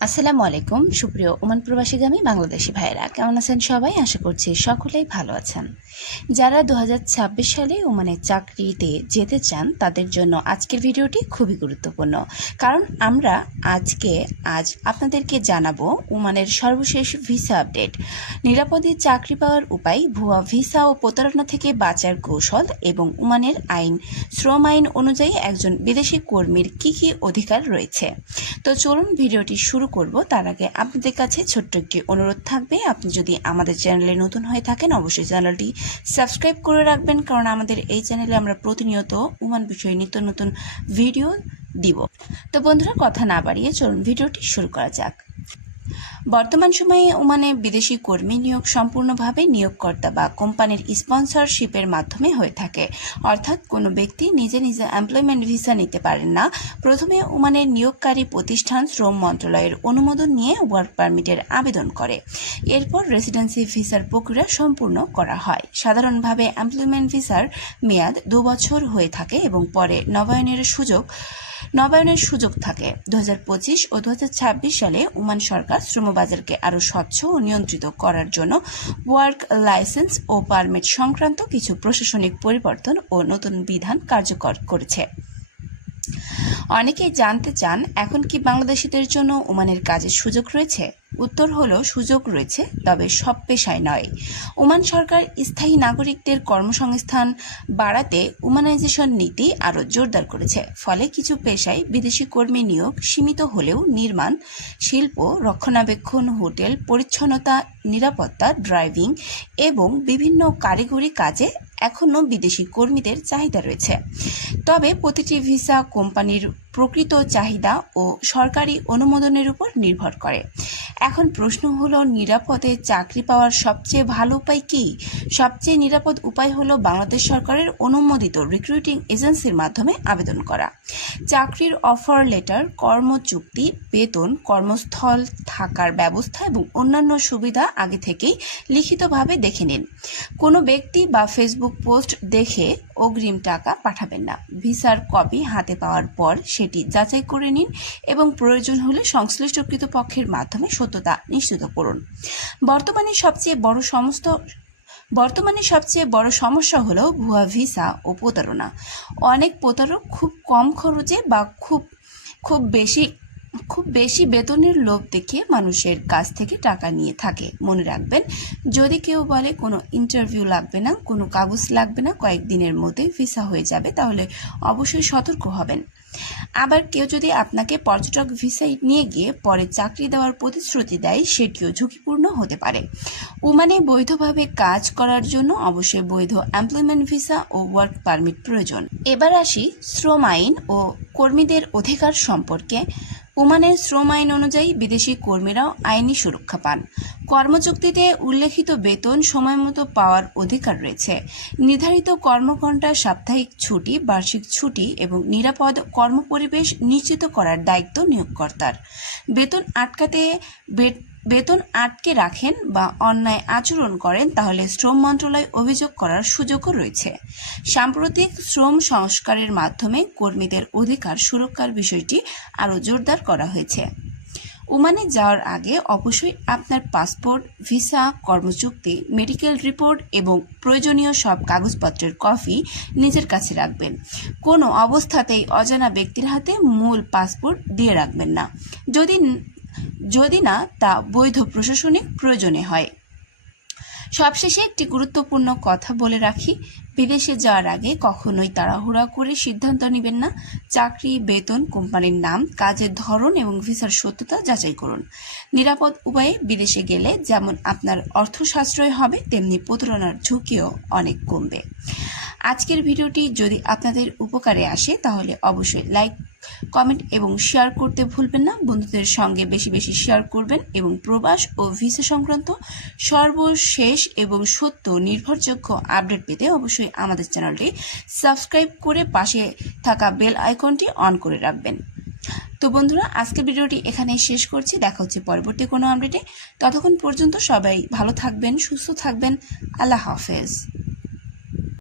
আসসালামু আলাইকুম সুপ্রিয় ওমান প্রবাসীগামী বাংলাদেশি ভাইয়েরা, কেমন আছেন সবাই? আশা করছি সকলেই ভালো আছেন। যারা 2026 সালে ওমানের চাকরিতে যেতে চান তাদের জন্য আজকের ভিডিওটি খুবই গুরুত্বপূর্ণ, কারণ আমরা আজ আপনাদেরকে জানাবো ওমানের সর্বশেষ ভিসা আপডেট, নিরাপদে চাকরি পাওয়ার উপায়, ভুয়া ভিসা ও প্রতারণা থেকে বাঁচার কৌশল এবং ওমানের শ্রম আইন অনুযায়ী একজন বিদেশি কর্মীর কী কী অধিকার রয়েছে। তো চলুন ভিডিওটি শুরু করব। তার আগে আপনাদের কাছে ছোট্ট একটি অনুরোধ থাকবে, আপনি যদি আমাদের চ্যানেলে নতুন হয়ে থাকেন অবশ্যই চ্যানেলটি সাবস্ক্রাইব করে রাখবেন, কারণ আমাদের এই চ্যানেলে আমরা প্রতিনিয়ত ওমান বিষয়ে নিত্য নতুন ভিডিও দিব। তো বন্ধুরা, কথা না বাড়িয়ে চলুন ভিডিওটি শুরু করা যাক। বর্তমান সময়ে ওমানে বিদেশি কর্মী নিয়োগ সম্পূর্ণভাবে নিয়োগকর্তা বা কোম্পানির স্পন্সরশিপের মাধ্যমে হয়ে থাকে, অর্থাৎ কোনো ব্যক্তি নিজে নিজে এমপ্লয়মেন্ট ভিসা নিতে পারেন না। প্রথমে ওমানের নিয়োগকারী প্রতিষ্ঠান শ্রম মন্ত্রণালয়ের অনুমোদন নিয়ে ওয়ার্ক পারমিটের আবেদন করে, এরপর রেসিডেন্সি ভিসার প্রক্রিয়া সম্পূর্ণ করা হয়। সাধারণভাবে এমপ্লয়মেন্ট ভিসার মেয়াদ 2 বছর হয়ে থাকে এবং পরে নবায়নের সুযোগ থাকে। 2025 ও 2026 সালে ওমান সরকার শ্রমবাজারকে আরও স্বচ্ছ ও নিয়ন্ত্রিত করার জন্য ওয়ার্ক লাইসেন্স ও পারমিট সংক্রান্ত কিছু প্রশাসনিক পরিবর্তন ও নতুন বিধান কার্যকর করেছে। অনেকেই জানতে চান, এখন কি বাংলাদেশিদের জন্য ওমানের কাজের সুযোগ রয়েছে? উত্তর হলো, সুযোগ রয়েছে, তবে সব পেশায় নয়। ওমান সরকার স্থায়ী নাগরিকদের কর্মসংস্থান বাড়াতে ওমানাইজেশন নীতি আরও জোরদার করেছে। ফলে কিছু পেশায় বিদেশি কর্মী নিয়োগ সীমিত হলেও নির্মাণ, শিল্প, রক্ষণাবেক্ষণ, হোটেল পরিচ্ছন্নতা, নিরাপত্তা, ড্রাইভিং এবং বিভিন্ন কারিগরি কাজে এখনও বিদেশি কর্মীদের চাহিদা রয়েছে। তবে প্রতিটি ভিসা কোম্পানির প্রকৃত চাহিদা ও সরকারি অনুমোদনের উপর নির্ভর করে। এখন প্রশ্ন হলো, নিরাপদে চাকরি পাওয়ার সবচেয়ে ভালো উপায় কি? সবচেয়ে নিরাপদ উপায় হলো বাংলাদেশ সরকারের অনুমোদিত রিক্রুটিং এজেন্সির মাধ্যমে আবেদন করা। চাকরির অফার লেটার, কর্মচুক্তি, বেতন, কর্মস্থল, থাকার ব্যবস্থা এবং অন্যান্য সুবিধা আগে থেকেই লিখিতভাবে দেখে নিন। কোনো ব্যক্তি বা ফেসবুক পোস্ট দেখে অগ্রিম টাকা পাঠাবেন না। ভিসার কপি হাতে পাওয়ার পর সেটি যাচাই করে নিন এবং প্রয়োজন হলে সংশ্লিষ্ট কর্তৃপক্ষের মাধ্যমে সত্যতা নিশ্চিত করুন। বর্তমানে সবচেয়ে বড় সমস্যা হলো ভুয়া ভিসা ও প্রতারণা। অনেক প্রতারক খুব কম খরচে বা খুব বেশি বেতনের লোভ দেখিয়ে মানুষের কাছ থেকে টাকা নিয়ে থাকে। মনে রাখবেন, যদি কেউ বলে কোনো ইন্টারভিউ লাগবে না, কোনো কাগজ লাগবে না, কয়েকদিনের মধ্যেই ভিসা হয়ে যাবে, তাহলে অবশ্যই সতর্ক হবেন। আবার কেউ যদি আপনাকে পর্যটক ভিসায় নিয়ে গিয়ে পরে চাকরি দেওয়ার প্রতিশ্রুতি দেয়, সেটিও ঝুঁকিপূর্ণ হতে পারে। ওমানে বৈধভাবে কাজ করার জন্য অবশ্যই বৈধ এমপ্লয়মেন্ট ভিসা ও ওয়ার্ক পারমিট প্রয়োজন। এবার আসি শ্রম আইন ও কর্মীদের অধিকার সম্পর্কে। ওমানের শ্রম আইন অনুযায়ী বিদেশি কর্মীরাও আইনি সুরক্ষা পান। কর্মচুক্তিতে উল্লেখিত বেতন সময়মতো পাওয়ার অধিকার রয়েছে। নির্ধারিত কর্মঘণ্টা, সাপ্তাহিক ছুটি, বার্ষিক ছুটি এবং নিরাপদ কর্মপরিবেশ নিশ্চিত করার দায়িত্ব নিয়োগকর্তার। বেতন আটকে রাখেন বা অন্যায় আচরণ করেন তাহলে শ্রম মন্ত্রণালয় অভিযোগ করার সুযোগও রয়েছে। সাম্প্রতিক শ্রম সংস্কারের মাধ্যমে কর্মীদের অধিকার সুরক্ষার বিষয়টি আরও জোরদার করা হয়েছে। ওমানে যাওয়ার আগে অবশ্যই আপনার পাসপোর্ট, ভিসা, কর্মচুক্তি, মেডিকেল রিপোর্ট এবং প্রয়োজনীয় সব কাগজপত্রের কপি নিজের কাছে রাখবেন। কোনো অবস্থাতেই অজানা ব্যক্তির হাতে মূল পাসপোর্ট দিয়ে রাখবেন না, যদি না তা বৈধ প্রশাসনিক প্রয়োজনে হয়। সবশেষে একটি গুরুত্বপূর্ণ কথা বলে রাখি, বিদেশে যাওয়ার আগে কখনোই তাড়াহুড়া করে সিদ্ধান্ত নেবেন না। চাকরি, বেতন, কোম্পানির নাম, কাজের ধরন এবং ভিসার সত্যতা যাচাই করুন। নিরাপদ উপায়ে বিদেশে গেলে যেমন আপনার অর্থ সাশ্রয় হবে, তেমনি প্রতারণার ঝুঁকিও অনেক কমবে। আজকের ভিডিওটি যদি আপনাদের উপকারে আসে তাহলে অবশ্যই লাইক, কমেন্ট এবং শেয়ার করতে ভুলবেন না। বন্ধুদের সঙ্গে বেশি বেশি শেয়ার করবেন এবং প্রবাস ও ভিসা সংক্রান্ত সর্বশেষ এবং সত্য নির্ভরযোগ্য আপডেট পেতে অবশ্যই আমাদের চ্যানেলটি সাবস্ক্রাইব করে পাশে থাকা বেল আইকনটি অন করে রাখবেন। তো বন্ধুরা, আজকের ভিডিওটি এখানেই শেষ করছি। দেখা হচ্ছে পরবর্তী কোনো আপডেটে। ততক্ষণ পর্যন্ত সবাই ভালো থাকবেন, সুস্থ থাকবেন। আল্লাহ হাফেজ।